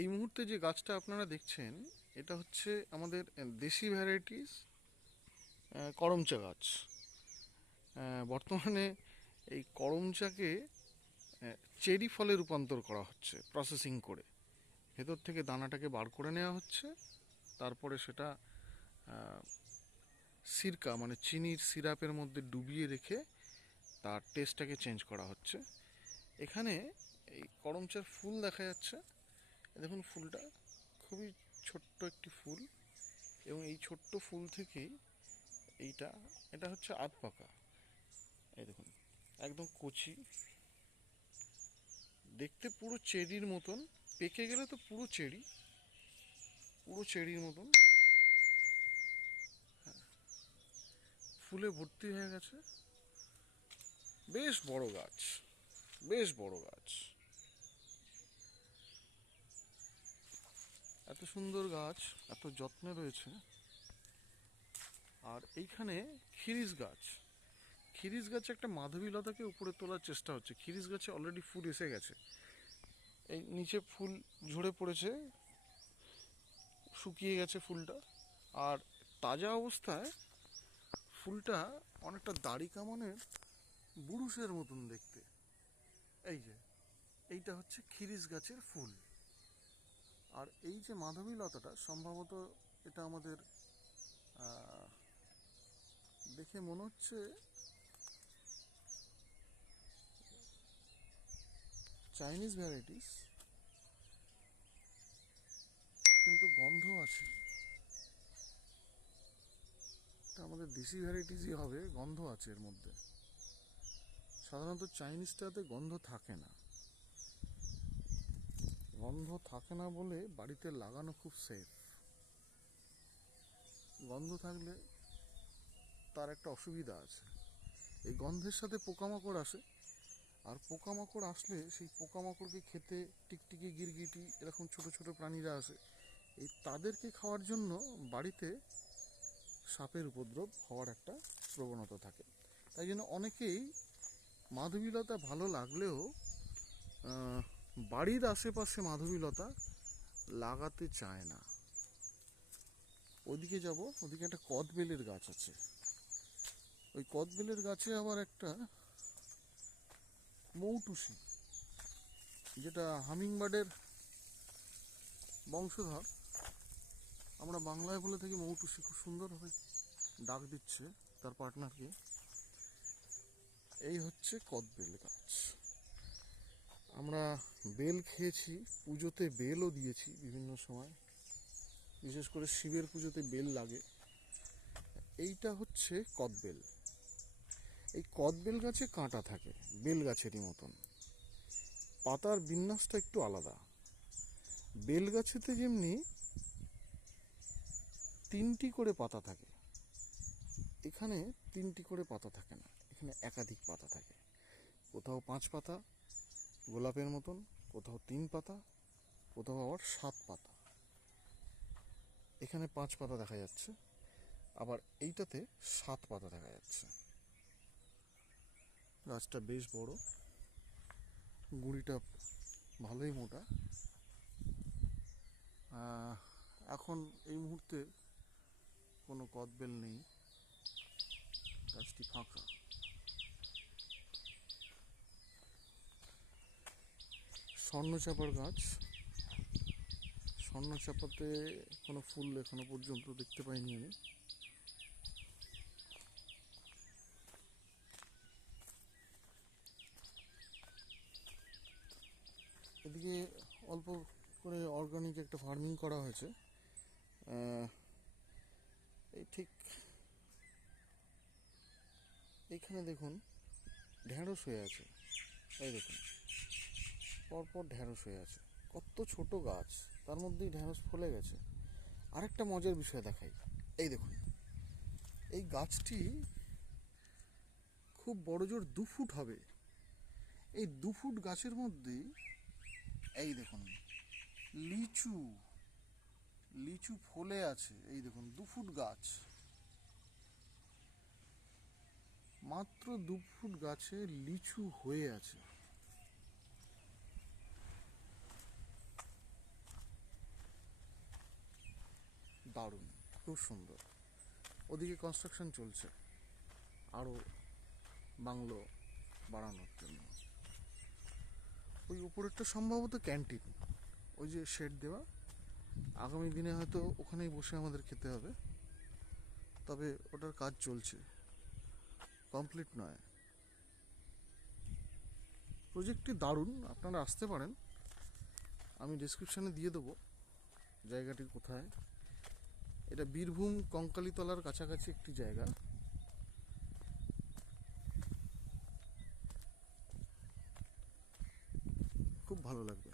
এই মুহূর্তে যে গাছটা আপনারা দেখছেন এটা হচ্ছে আমাদের দেশি ভ্যারাইটিস করমচা গাছ। বর্তমানে এই করমচাকে চেরি ফলে রূপান্তর করা হচ্ছে প্রসেসিং করে। ভেতর থেকে দানাটাকে বার করে নেওয়া হচ্ছে, তারপরে সেটা সিরকা মানে চিনির সিরাপের মধ্যে ডুবিয়ে রেখে তার টেস্টটাকে চেঞ্জ করা হচ্ছে। এখানে এই করমচার ফুল দেখা যাচ্ছে, দেখুন ফুলটা খুবই ছোট্ট একটি ফুল, এবং এই ছোট্ট ফুল থেকেই এইটা এটা হচ্ছে আধ পাকা। এই দেখুন একদম কচি, দেখতে পুরো চেরির মতন, পেকে গেলে তো পুরো চেরি, পুরো চেরির মতন ফুলে ভর্তি হয়ে গেছে। বেশ বড় গাছ, বেশ বড় গাছ, এত সুন্দর গাছ, এত যত্নে রয়েছে। আর এইখানে খিরিস গাছ, খিরিস গাছে একটা মাধবীলতাকে উপরে তোলার চেষ্টা হচ্ছে। খিরিস গাছে অলরেডি ফুল এসে গেছে, এই নিচে ফুল ঝরে পড়েছে, শুকিয়ে গেছে ফুলটা। আর তাজা অবস্থায় ফুলটা অনেকটা দাড়ি কামানের বুরুষের মতন দেখতে। এই যে এইটা হচ্ছে খিরিস গাছের ফুল। আর এই যে মাধবীলতাটা সম্ভবত এটা আমাদের দেখে মনে হচ্ছে চাইনিজ ভ্যারাইটিস, কিন্তু গন্ধ আছে। এটা আমাদের দেশি ভ্যারাইটিসই হবে, গন্ধ আছে এর মধ্যে। সাধারণত চাইনিজটাতে গন্ধ থাকে না, গন্ধ থাকে না বলে বাড়িতে লাগানো খুব সেফ। গন্ধ থাকলে তার একটা অসুবিধা আছে, এই গন্ধের সাথে পোকামাকড় আসে, আর পোকামাকড় আসলে সেই পোকামাকড়কে খেতে টিকটিকি গিরগিটি এরকম ছোট ছোট প্রাণীরা আসে, এই তাদেরকে খাওয়ার জন্য বাড়িতে সাপের উপদ্রব হওয়ার একটা প্রবণতা থাকে। তাই জন্য অনেকেই মাধবীলতা ভালো লাগলেও বাড়ির আশেপাশে মাধবীলতা লাগাতে চায় না। ওদিকে যাব, ওদিকে একটা কদবেলের গাছ আছে, ওই কদবেলের গাছে আবার একটা মৌটুসি, যেটা হামিংবার্ডের বংশধর, আমরা বাংলায় বলে থাকি মৌটুসি, খুব সুন্দরভাবে ডাক দিচ্ছে তার পার্টনারকে। এই হচ্ছে কদবেল গাছ। আমরা বেল খেয়েছি, পুজোতে বেলও দিয়েছি বিভিন্ন সময়, বিশেষ করে শিবের পুজোতে বেল লাগে। এইটা হচ্ছে কদবেল। এই কদবেল গাছে কাঁটা থাকে বেল গাছেরই মতন, পাতার বিন্যাসটা একটু আলাদা। বেল গাছেতে যেমনি তিনটি করে পাতা থাকে, এখানে তিনটি করে পাতা থাকে না, এখানে একাধিক পাতা থাকে। কোথাও 5 পাতা গোলাপের মতন, কোথাও 3 পাতা, কোথাও আবার 7 পাতা। এখানে 5 পাতা দেখা যাচ্ছে, আবার এইটাতে 7 পাতা দেখা যাচ্ছে। গাছটা বেশ বড়, গুঁড়িটা ভালোই মোটা। এখন এই মুহূর্তে কোনো কদবেল নেই, গাছটি ফাঁকা। স্বর্ণচাপার গাছ, স্বর্ণচাপাতে কোনো ফুল এখনো পর্যন্ত দেখতে পাইনি আমি। এদিকে অল্প করে অর্গানিক একটা ফার্মিং করা হয়েছে। এই ঠিক এইখানে দেখুন ঢেঁড়স হয়ে আছে, এই দেখুন পরপর ঢেঁড়স হয়ে আছে, কত ছোট গাছ, তার মধ্যেই ঢেঁড়স ফলে গেছে। আরেকটা মজার বিষয় দেখাই, এই দেখুন এই গাছটি খুব বড় জোর 2 ফুট হবে। এই 2 ফুট গাছের মধ্যেই এই দেখুন লিচু, লিচু ফলে আছে। এই দেখুন 2 ফুট গাছ, মাত্র 2 ফুট গাছে লিচু হয়ে আছে। দারুণ, খুব সুন্দর। ওদিকে কনস্ট্রাকশন চলছে আরও বাংলো বাড়ানোর জন্য। ওই উপরেরটা সম্ভবত ক্যান্টিন, ওই যে শেড দেওয়া। আগামী দিনে হয়তো ওখানেই বসে আমাদের খেতে হবে, তবে ওটার কাজ চলছে, কমপ্লিট নয়। প্রজেক্টটি দারুণ, আপনারা আসতে পারেন। আমি ডেসক্রিপশানে দিয়ে দেবো জায়গাটি কোথায়। এটা বীরভূম কঙ্কালীতলার কাছাকাছি একটি জায়গা। খুব ভালো লাগবে।